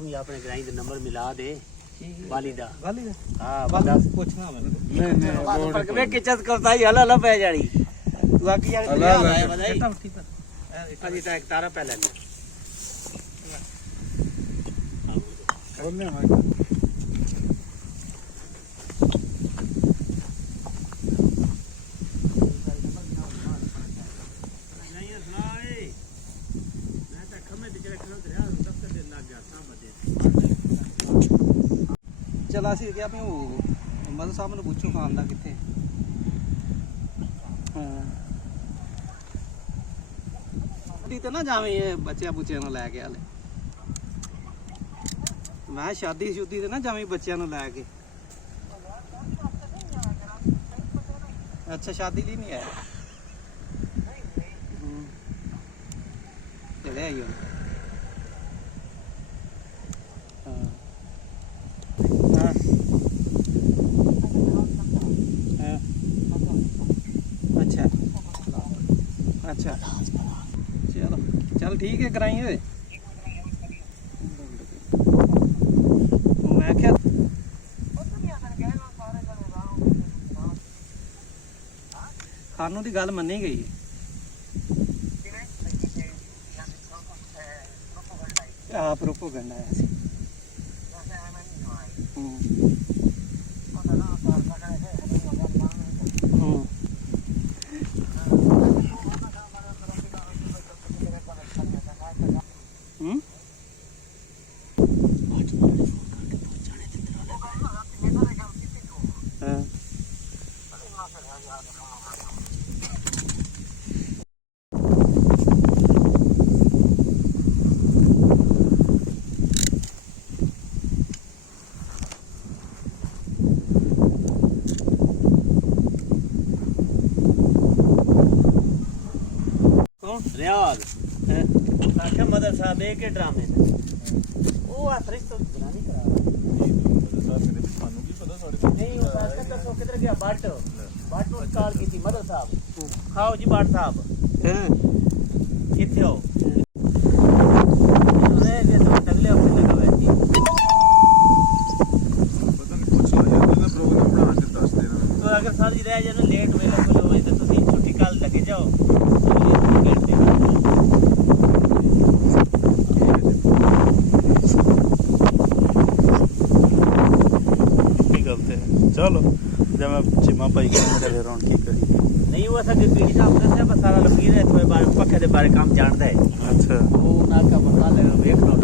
तू भी अपने ग्राई का नंबर मिला दे वाली दा हां बस बस पूछना मैं नहीं फर्क वे किचत करता ही हला पै जानी तू आकी यार दरिया आया बधाई अजी तक तारा पै लेने बोलने भाई चला सी कि अपने मदद साहब ने पूछो खान का कितने तो ना जावे ये बच्चे बुच्चे लैके हाले मैं शादी शुदी ना जावे बच्चों लैके अच्छा शादी ली नहीं आया चले आई अच्छा अच्छा चलो चल ठीक है कराई हुए मैं क्या खानों की गल मनी गई आप रोको गंडा है रियाज आख्या मदर साहब एक ड्रामे वो आथरिस तो बना नहीं करा नहीं वो आखिर दसो किधर गया बाट को कॉल की थी मदर साहब खाओ जी बाट साहब किथे हो अरे ये तो टगले अपने लगा हुआ है प्रोग्राम बना के दस देना तो अगर सर जी रह जाए लेट वेला बोले होए तो तुसी छुट्टी कल लगे जाओ चलो जब मैं चिमा भाई के मेरे रौन की करी नहीं वो असा पीड़ी साहब दसया बस सारा लपीर है तो पक्के दे बारे काम जानदा है अच्छा वो ना का मसाला वेख लो